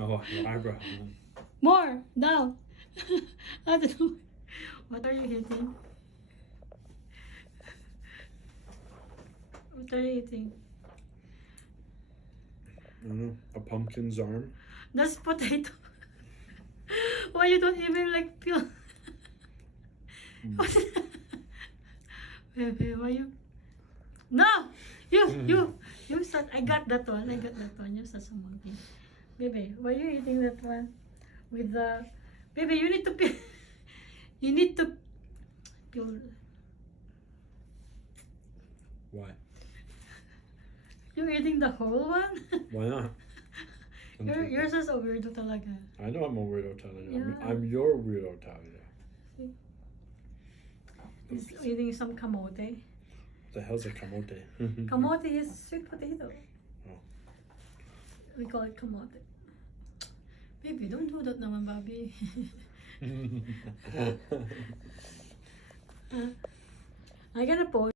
Oh, your eyebrow. More down. I don't know. What are you eating? What are you eating? I don't know. A pumpkin's arm. That's potato. Why you don't even like peel? Baby, why you? No! You start. I got that one. I got that one. You start some monkey. Baby, why you eating that one? With the... Baby, you need to peel. You need to peel. Why? You're eating the whole one? Why not? You're just a weirdo talaga. I know I'm a weirdo talaga. Yeah. I'm your weirdo talaga. He's eating some kamote. The hell's a kamote? Kamote is sweet potato. Oh. We call it kamote. Baby, don't do that naman, Bobby. I gotta post.